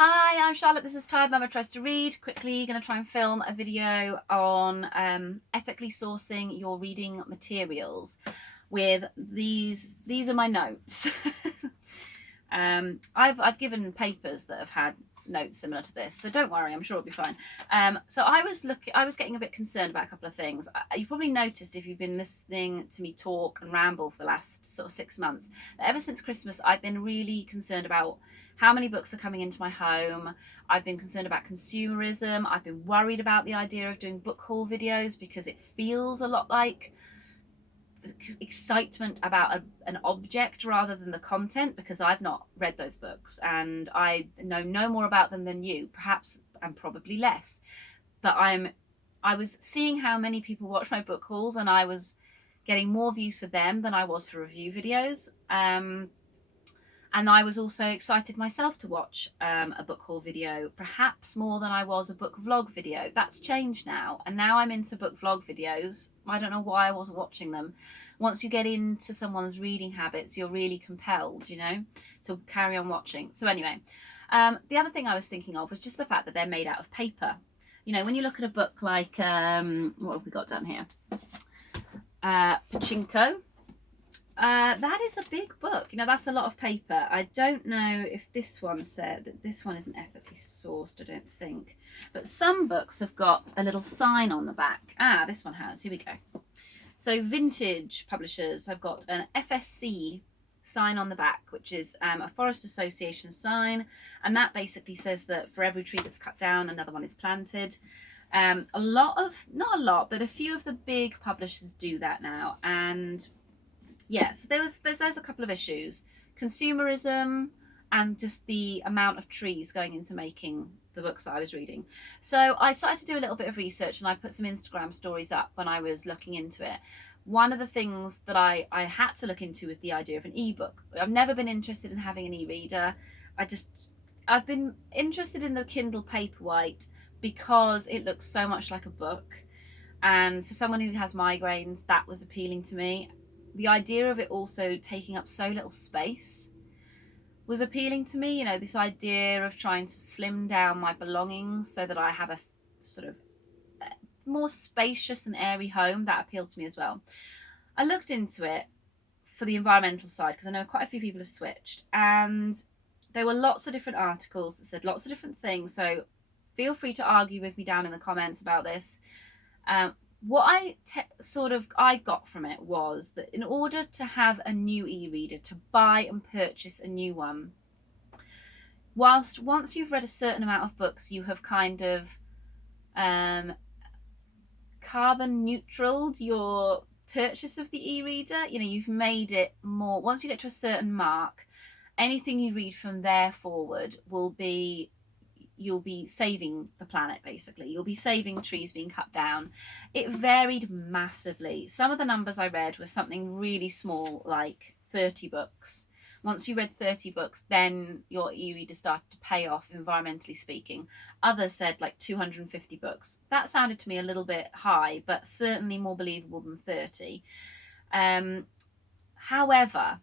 Hi, I'm Charlotte. This is Tired Mama Tries to Read. Quickly going to try and film a video on ethically sourcing your reading materials with these. These are my notes. I've given papers that have had notes similar to this, so don't worry, I'm sure it'll be fine. So I was getting a bit concerned about a couple of things. You probably noticed if you've been listening to me talk and ramble for the last sort of 6 months that ever since Christmas I've been really concerned about how many books are coming into my home. I've been concerned about consumerism. I've been worried about the idea of doing book haul videos because it feels a lot like excitement about an object rather than the content, because I've not read those books and I know no more about them than you, perhaps, and probably less. But I was seeing how many people watch my book hauls, and I was getting more views for them than I was for review videos. And I was also excited myself to watch a book haul video, perhaps more than I was a book vlog video. That's changed now, and now I'm into book vlog videos. I don't know why I wasn't watching them. Once you get into someone's reading habits, you're really compelled, to carry on watching. So anyway, the other thing I was thinking of was just the fact that they're made out of paper. When you look at a book like, what have we got down here? Pachinko. That is a big book. That's a lot of paper. I don't know if this one said that this one isn't ethically sourced, I don't think. But some books have got a little sign on the back. This one has. Here we go. So Vintage Publishers have got an FSC sign on the back, which is a Forest Association sign. And that basically says that for every tree that's cut down, another one is planted. Not a lot, but a few of the big publishers do that now. And yeah, so there's a couple of issues. Consumerism and just the amount of trees going into making the books that I was reading. So I started to do a little bit of research, and I put some Instagram stories up when I was looking into it. One of the things that I had to look into was the idea of an ebook. I've never been interested in having an e-reader. I've been interested in the Kindle Paperwhite because it looks so much like a book. And for someone who has migraines, that was appealing to me. The idea of it also taking up so little space was appealing to me. This idea of trying to slim down my belongings so that I have a sort of more spacious and airy home, that appealed to me as well. I looked into it for the environmental side because I know quite a few people have switched, and there were lots of different articles that said lots of different things. So feel free to argue with me down in the comments about this. What I got from it was that in order to have a new e-reader, to buy and purchase a new one, once you've read a certain amount of books, you have kind of carbon neutraled your purchase of the e-reader. You've made it more, once you get to a certain mark, anything you read from there forward you'll be saving the planet, basically. You'll be saving trees being cut down. It varied massively. Some of the numbers I read were something really small, like 30 books. Once you read 30 books, then your e-reader started to pay off, environmentally speaking. Others said like 250 books. That sounded to me a little bit high, but certainly more believable than 30. However,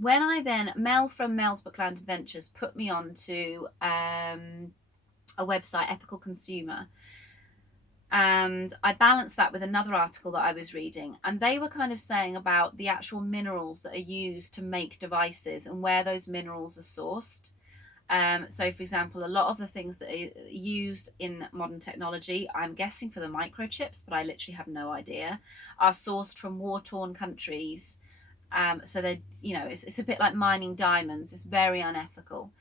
when Mel from Mel's Bookland Adventures put me on to a website, Ethical Consumer, and I balanced that with another article that I was reading, and they were kind of saying about the actual minerals that are used to make devices and where those minerals are sourced. So for example, a lot of the things that are used in modern technology, I'm guessing for the microchips, but I literally have no idea, are sourced from war-torn countries. So they're, it's a bit like mining diamonds. It's very unethical.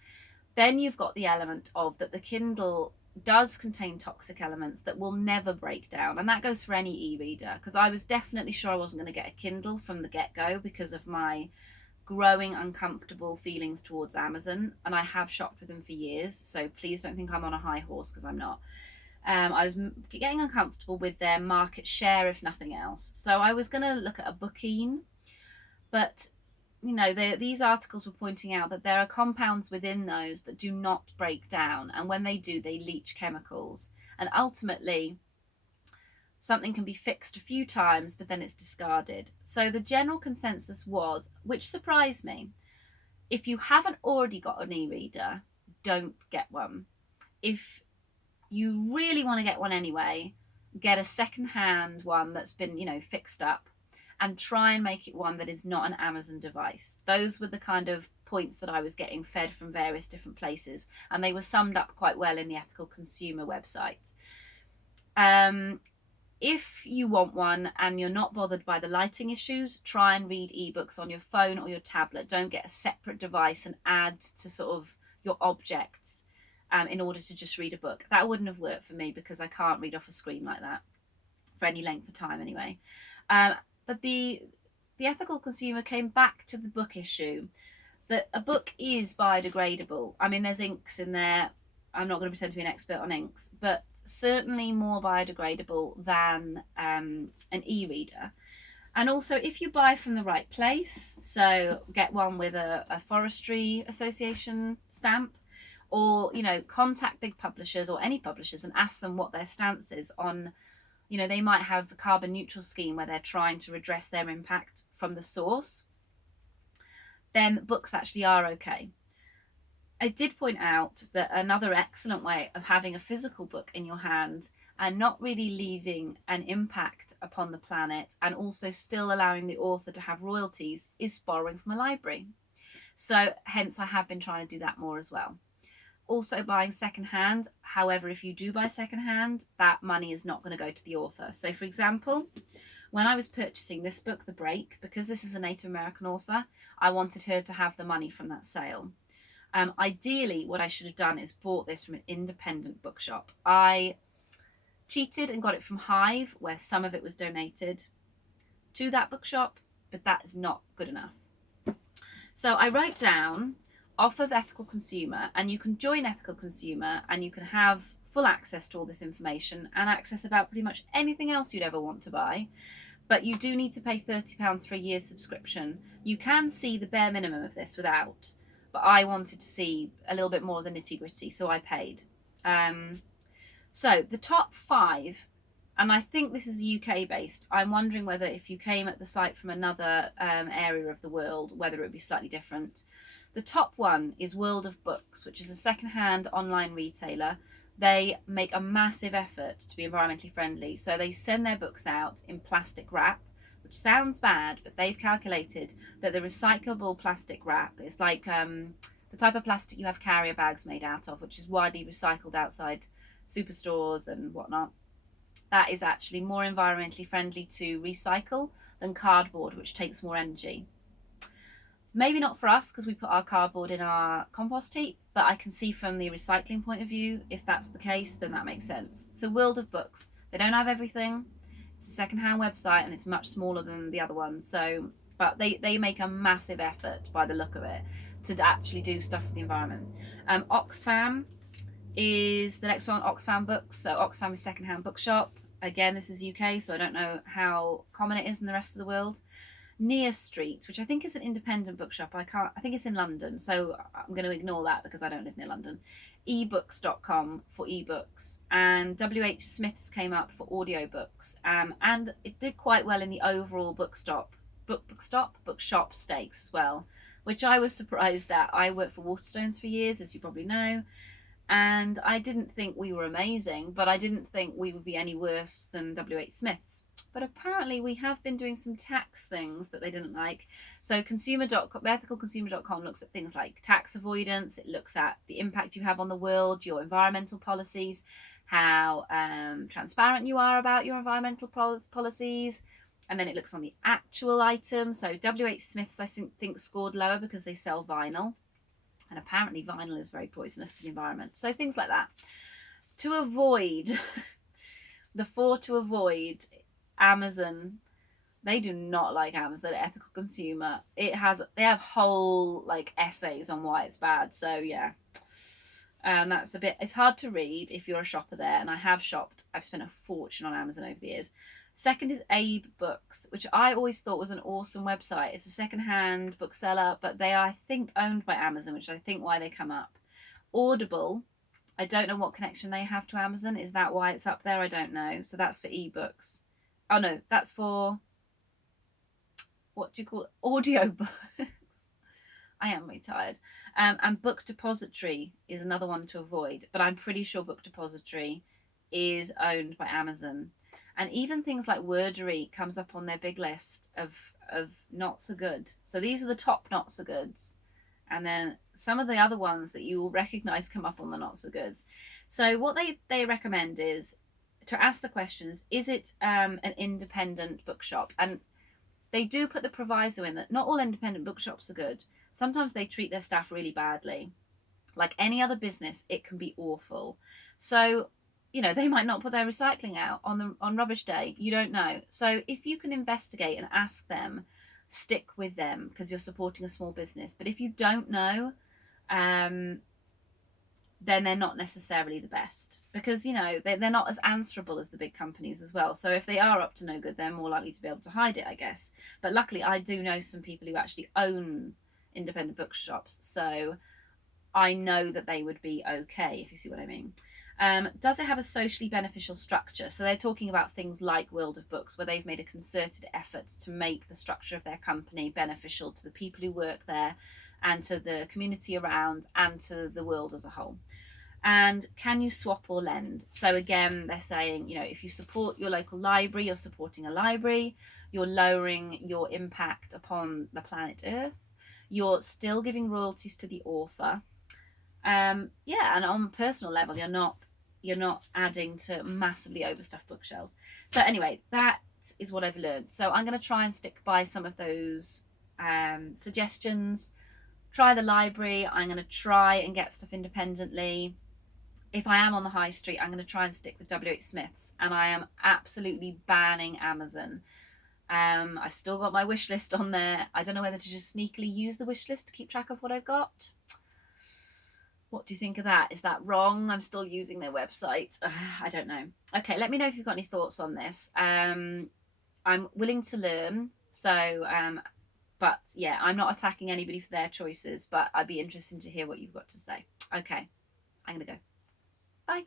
Then you've got the element of that the Kindle does contain toxic elements that will never break down. And that goes for any e-reader, because I was definitely sure I wasn't going to get a Kindle from the get-go because of my growing uncomfortable feelings towards Amazon. And I have shopped with them for years, so please don't think I'm on a high horse, because I'm not. I was getting uncomfortable with their market share, if nothing else. So I was going to look at a Bookeen, but these articles were pointing out that there are compounds within those that do not break down, and when they do, they leach chemicals, and ultimately something can be fixed a few times but then it's discarded. So the general consensus was, which surprised me, if you haven't already got an e-reader, don't get one. If you really want to get one anyway, get a second-hand one that's been, fixed up, and try and make it one that is not an Amazon device. Those were the kind of points that I was getting fed from various different places, and they were summed up quite well in the Ethical Consumer website. If you want one and you're not bothered by the lighting issues, try and read ebooks on your phone or your tablet. Don't get a separate device and add to sort of your objects in order to just read a book. That wouldn't have worked for me because I can't read off a screen like that for any length of time anyway. But the Ethical Consumer came back to the book issue, that a book is biodegradable. I mean, there's inks in there. I'm not going to pretend to be an expert on inks, but certainly more biodegradable than an e-reader. And also, if you buy from the right place, so get one with a Forestry Association stamp, or, contact big publishers or any publishers and ask them what their stance is on, they might have a carbon neutral scheme where they're trying to redress their impact from the source, then books actually are okay. I did point out that another excellent way of having a physical book in your hand and not really leaving an impact upon the planet, and also still allowing the author to have royalties, is borrowing from a library. So hence I have been trying to do that more as well. Also buying secondhand. However, if you do buy secondhand, that money is not going to go to the author. So for example, when I was purchasing this book, The Break, because this is a Native American author, I wanted her to have the money from that sale. Ideally, what I should have done is bought this from an independent bookshop. I cheated and got it from Hive, where some of it was donated to that bookshop, but that is not good enough. So I wrote down off of Ethical Consumer, and you can join Ethical Consumer and you can have full access to all this information and access about pretty much anything else you'd ever want to buy. But you do need to pay £30 for a year's subscription. You can see the bare minimum of this without, but I wanted to see a little bit more of the nitty gritty, so I paid. So the top 5, and I think this is UK based. I'm wondering whether if you came at the site from another area of the world, whether it would be slightly different. The top one is World of Books, which is a second-hand online retailer. They make a massive effort to be environmentally friendly. So they send their books out in plastic wrap, which sounds bad, but they've calculated that the recyclable plastic wrap is like the type of plastic you have carrier bags made out of, which is widely recycled outside superstores and whatnot. That is actually more environmentally friendly to recycle than cardboard, which takes more energy. Maybe not for us because we put our cardboard in our compost heap, but I can see from the recycling point of view, if that's the case, then that makes sense. So World of Books, they don't have everything. It's a second-hand website and it's much smaller than the other ones. So, but they make a massive effort by the look of it to actually do stuff for the environment. Oxfam is the next one, Oxfam Books. So Oxfam is second-hand bookshop. Again, this is UK, so I don't know how common it is in the rest of the world. Near Street, which I think is an independent bookshop. I think it's in London, so I'm going to ignore that because I don't live near London. ebooks.com for ebooks, and WH Smith's came up for audiobooks, and it did quite well in the overall bookshop stakes as well, which I was surprised at. I worked for Waterstones for years, as you probably know, and I didn't think we were amazing, but I didn't think we would be any worse than WH Smith's. But apparently we have been doing some tax things that they didn't like. So ethicalconsumer.com looks at things like tax avoidance. It looks at the impact you have on the world, your environmental policies, how transparent you are about your environmental policies. And then it looks on the actual item. So WH Smith's, I think, scored lower because they sell vinyl. And apparently vinyl is very poisonous to the environment. So things like that. To avoid, to avoid Amazon, they do not like Amazon. Ethical Consumer, they have whole essays on why it's bad. So yeah, that's it's hard to read if you're a shopper there, and I have shopped. I've spent a fortune on Amazon over the years. Second is Abe Books, which I always thought was an awesome website. It's a second-hand bookseller, but they are, I think, owned by Amazon, which I think why they come up. Audible, I don't know what connection they have to Amazon. Is that why it's up there? I don't know. So that's for ebooks. Oh no, that's for, what do you call it? Audiobooks. I am really tired. And Book Depository is another one to avoid, but I'm pretty sure Book Depository is owned by Amazon. And even things like Wordery comes up on their big list of not so good. So these are the top not so goods. And then some of the other ones that you will recognize come up on the not so goods. So what they recommend is to ask the questions, is it an independent bookshop? And they do put the proviso in that not all independent bookshops are good. Sometimes they treat their staff really badly. Like any other business, it can be awful. So, they might not put their recycling out on rubbish day. You don't know. So if you can investigate and ask them, stick with them because you're supporting a small business. But if you don't know, then they're not necessarily the best because they're not as answerable as the big companies as well. So if they are up to no good, they're more likely to be able to hide it, I guess. But luckily I do know some people who actually own independent bookshops, so I know that they would be okay, if you see what I mean. Does it have a socially beneficial structure? So they're talking about things like World of Books, where they've made a concerted effort to make the structure of their company beneficial to the people who work there and to the community around and to the world as a whole. And can you swap or lend? So again, they're saying, if you support your local library, you're supporting a library, you're lowering your impact upon the planet Earth, you're still giving royalties to the author. And on a personal level, you're not adding to massively overstuffed bookshelves. So anyway, that is what I've learned. So I'm going to try and stick by some of those suggestions. Try the library. I'm going to try and get stuff independently. If I am on the high street, I'm going to try and stick with WH Smith's, and I am absolutely banning Amazon. I've still got my wish list on there. I don't know whether to just sneakily use the wish list to keep track of what I've got. What do you think of that? Is that wrong? I'm still using their website. I don't know. Okay, let me know if you've got any thoughts on this. I'm willing to learn. So, but yeah, I'm not attacking anybody for their choices, but I'd be interested to hear what you've got to say. Okay, I'm going to go. Bye.